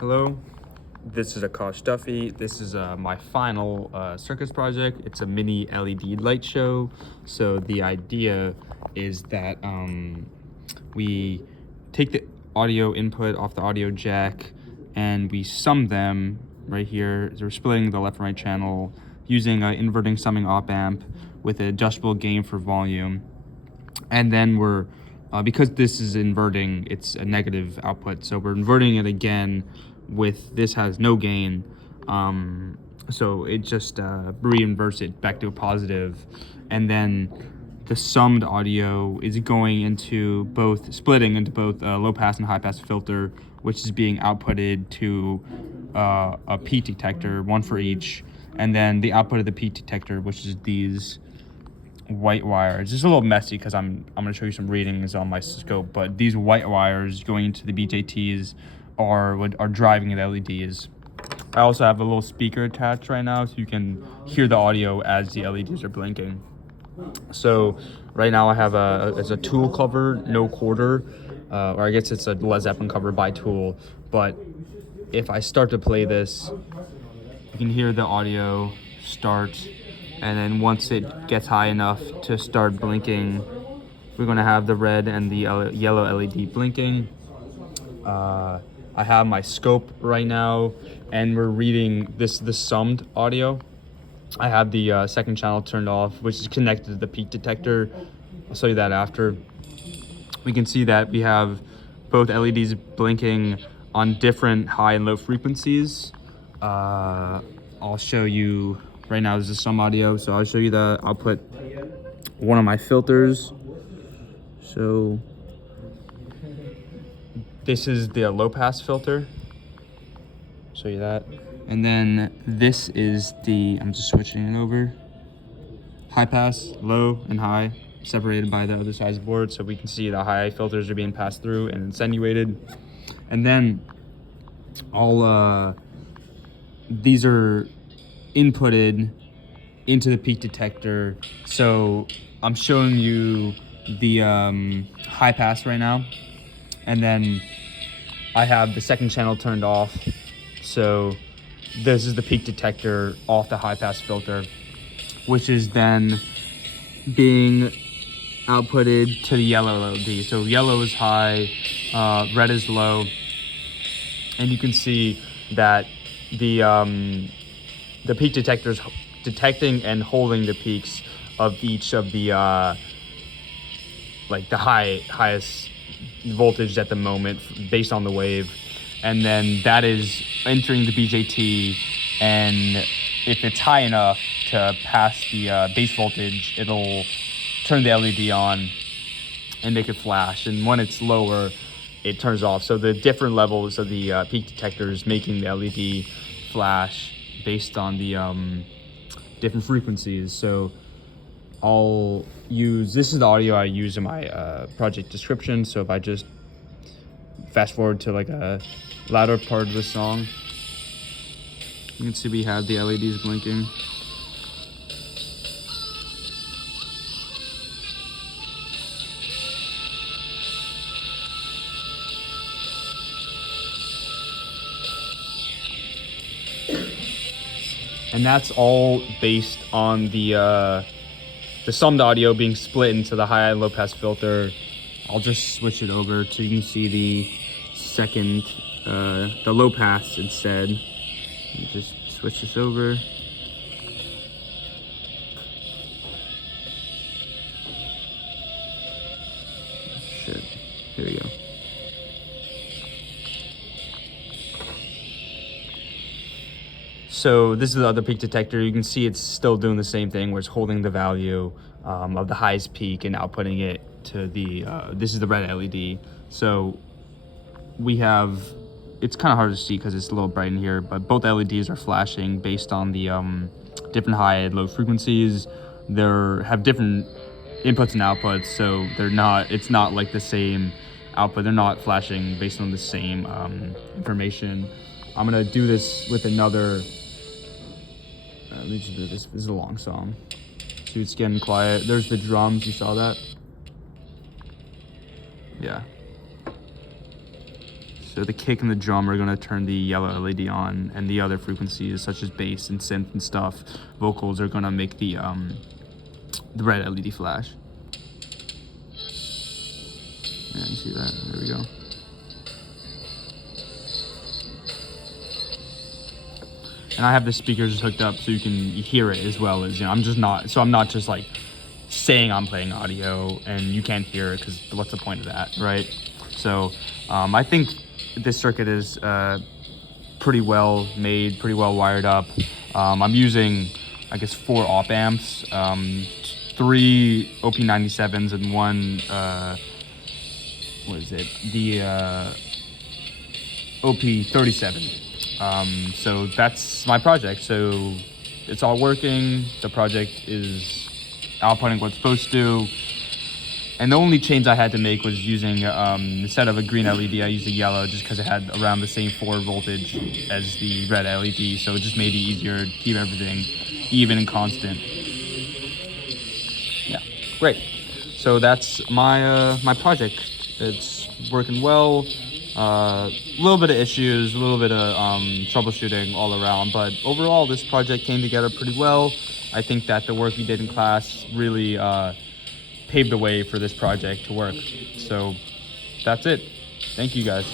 Hello, this is Akash Duffy. This is my final circus project. It's a mini LED light show. So the idea is that we take the audio input off the audio jack and we sum them right here. So we're splitting the left and right channel using an inverting summing op amp with an adjustable gain for volume. And then we're because this is inverting, it's a negative output, so we're inverting it again with this has no gain, so it just reinverts it back to a positive. And then the summed audio is going into both, splitting into both low pass and high pass filter, which is being outputted to a peak detector, one for each. And then the output of the peak detector, which is these white wires. It's a little messy because I'm going to show you some readings on my scope, but these white wires going into the BJTs are what are driving the LEDs. I also have a little speaker attached right now so you can hear the audio as the LEDs are blinking. So right now I have it's a Tool cover, no quarter, or I guess it's a Led Zeppelin cover by Tool. But if I start to play this, you can hear the audio start, and then once it gets high enough to start blinking, we're gonna have the red and the yellow LED blinking. I have my scope right now, and we're reading the summed audio. I have the second channel turned off, which is connected to the peak detector. I'll show you that after. We can see that we have both LEDs blinking on different high and low frequencies. I'll show you right now. This is some audio, so I'll show you the output. One of my filters. So this is the low pass filter. Show you that. And then this is the, I'm just switching it over. High pass, low and high, separated by the other side's board, so we can see the high filters are being passed through and insinuated. And then all these are inputted into the peak detector. So I'm showing you the high pass right now, and then I have the second channel turned off. So this is the peak detector off the high pass filter, which is then being outputted to the yellow LED. So yellow is high, red is low, and you can see that the peak detector is detecting and holding the peaks of each of the like the highest voltage at the moment based on the wave, and then that is entering the BJT, and if it's high enough to pass the base voltage, it'll turn the LED on and make it flash, and when it's lower, it turns off. So the different levels of the peak detectors making the LED flash based on the different frequencies. So I'll use, this is the audio I use in my project description. So if I just fast forward to like a louder part of the song, you can see we have the LEDs blinking. And that's all based on the summed audio being split into the high and low pass filter. I'll just switch it over so you can see the second, the low pass instead. Let me just switch this over. Shit, here we go. So this is the other peak detector. You can see it's still doing the same thing where it's holding the value of the highest peak and outputting it to the, this is the red LED. So we have, it's kind of hard to see because it's a little bright in here, but both LEDs are flashing based on the different high and low frequencies. They have different inputs and outputs, so they're not, it's not like the same output. They're not flashing based on the same information. I'm gonna do this with another, let me just do this. This is a long song. So it's getting quiet. There's the drums, you saw that? Yeah. So the kick and the drum are gonna turn the yellow LED on, and the other frequencies such as bass and synth and stuff, vocals are gonna make the red LED flash. Yeah, you see that? There we go. And I have the speakers hooked up so you can hear it as well as, I'm not just like saying I'm playing audio and you can't hear it, because what's the point of that, right? So I think this circuit is pretty well made, pretty well wired up. I'm using, I guess, 4 op amps, 3 OP97s and 1, the OP37. So that's my project. So it's all working. The project is outputting what's supposed to. And the only change I had to make was using, instead of a green LED, I used a yellow just because it had around the same forward voltage as the red LED. So it just made it easier to keep everything even and constant. Yeah, great. So that's my my project. It's working well. A little bit of issues, a little bit of troubleshooting all around, but overall this project came together pretty well. I think that the work we did in class really paved the way for this project to work. So that's it. Thank you guys.